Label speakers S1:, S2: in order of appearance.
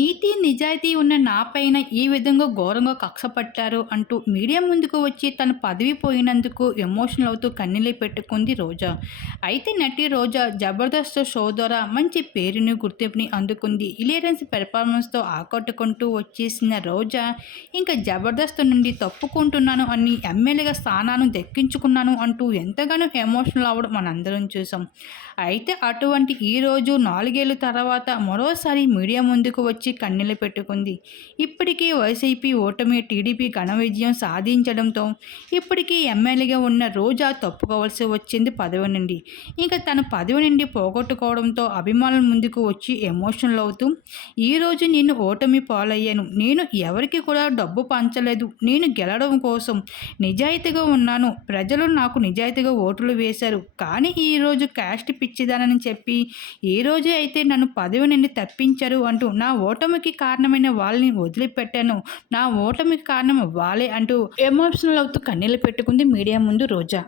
S1: నీతి నిజాయితీ ఉన్న నాపైన ఈ విధంగా ఘోరంగా కక్షపట్టారు అంటూ మీడియా ముందుకు వచ్చి తన పదవి పోయినందుకు ఎమోషనల్ అవుతూ కన్నీళ్ళు పెట్టుకుంది రోజా. అయితే నటి రోజా జబర్దస్త్ షో ద్వారా మంచి పేరుని గుర్తింపుని అందుకుంది. ఇలియరెన్స్ పెర్ఫార్మెన్స్తో ఆకట్టుకుంటూ వచ్చేసిన రోజా ఇంకా జబర్దస్త్ నుండి తప్పుకుంటున్నాను అని ఎమ్మెల్యేగా స్థానాన్ని దక్కించుకున్నాను అంటూ ఎంతగానో ఎమోషనల్ అవ్వడం మనందరం చూసాం. అయితే అటువంటి ఈరోజు నాలుగేళ్ళ తర్వాత మరోసారి మీడియా ముందుకు వచ్చి కన్నీళ్ళు పెట్టుకుంది. ఇప్పటికీ వైసీపీ ఓటమి టీడీపీ ఘన విజయం సాధించడంతో ఇప్పటికీ ఎమ్మెల్యేగా ఉన్న రోజా తప్పుకోవాల్సి వచ్చింది పదవి నుండి. ఇంకా తన పదవి నుండి పోగొట్టుకోవడంతో అభిమానుల ముందుకు వచ్చి ఎమోషనల్ అవుతూ ఈరోజు నేను ఓటమి పాలయ్యాను. నేను ఎవరికి కూడా డబ్బు పంచలేదు. నేను గెలడం కోసం నిజాయితీగా ఉన్నాను. ప్రజలు నాకు నిజాయితీగా ఓట్లు వేశారు. కానీ ఈరోజు క్యాస్ట్ పిచ్చిదానని చెప్పి ఈ రోజు అయితే నన్ను పదవి నుండి తప్పించారు అంటూ నా ఓటు ఓటమికి కారణమైన వాళ్ళని వదిలిపెట్టాను. నా ఓటమికి కారణం వాళ్ళే అంటూ ఎమోషనల్ అవుతూ కన్నీళ్ళు పెట్టుకుంది మీడియా ముందు రోజా.